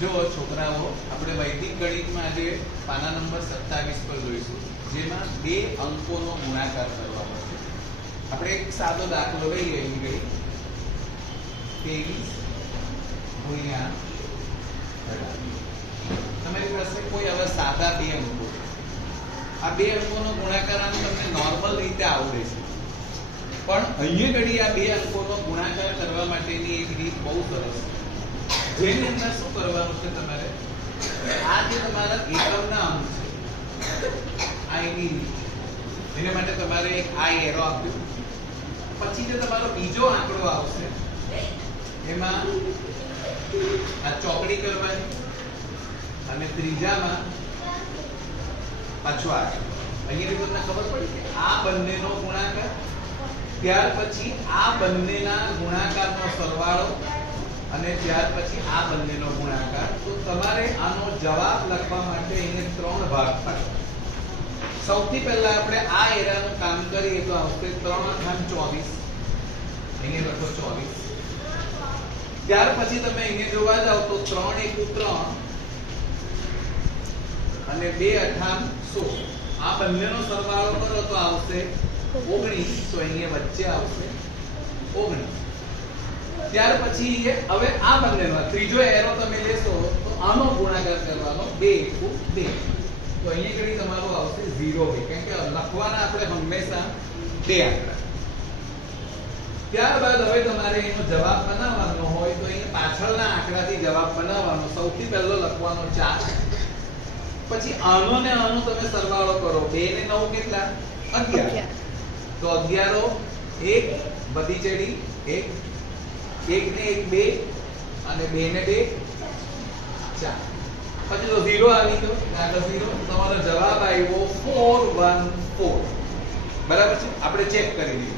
જો છોકરાઓ આપણે વૈદિક ગણિતમાં આજે પાના નંબર 27 પર જોઈશું, જેમાં બે અંકોનો ગુણાકાર કરવાનો છે. આપણે એક સાદો દાખલો લઈએ. અહીં ગઈ 23 ગુણ્યા 18. તમારી પાસે કોઈ હવે સાદા બે અંકો છે. આ બે અંકોનો ગુણાકાર આમ તમને નોર્મલ રીતે આવડે છે, પણ અહીંયા ઘડી આ બે અંકોનો ગુણાકાર કરવા માટેની એક રીત બહુ સરસ છે. જેની અંદર શું કરવાનું છે તમારે, આ જે તમારા એકમના અંક છે આ એની રીત છે. એના માટે તમારે એક આ એરો આપ્યો, પછી જે તમારો બીજો આંકડો આવશે એમાં આ ચોકડી કરવાની, અને ત્રીજામાં પાછો આ. અહીંયાથી તમને ખબર પડી કે આ બંનેનો ગુણાકાર, ત્યાર પછી આ બંનેના ગુણાકારનો સરવાળો, અને ત્યાર પછી આ બંનેનો ગુણાકાર. તો તમારે આનો જવાબ લખવા માટે એને 3 ભાગ પાડો. સૌથી પહેલા આપણે આ એરાનું કામ કરીએ તો આવશે 3 × 24. અહીંયા લખો 24. ત્યાર પછી તમે અહીંયા જોવા જાવ તો 3 × 3 અને 2 × 8 16. આ બંનેનો સરવાળો કરો તો આવશે 19. તો અહીંયા વચ્ચે આવશે 19. ત્યાર પછી હવે આ બંનેનો ત્રીજો એરો તમે લેશો તો આનો ગુણાકાર કરવાનો 2 × 2. તો અહીંયા ઘડી તમારો આવશે 0 હોય, કેમ કે લખવાના આપણે હંમેશા 2 આંકડા. ત્યારબાદ હવે તમારે એનો જવાબ બનાવવાનો હોય તો અહીંયા પાછળના આંકડાથી જવાબ બનાવવાનો. સૌથી પહેલો લખવાનો 4, પછી આનો ને આનો તમે સરવાળો કરો. 2 ને 9 કેટલા? 11. તો 11 1 બધી ચડી 1, 1 ને 1 2, અને 2 ને 2 4. પછી તો 0 આવી ગયો, આગળ 0. તમારો જવાબ આવ્યો 414. બરાબર છે? આપણે ચેક કરી લઈએ.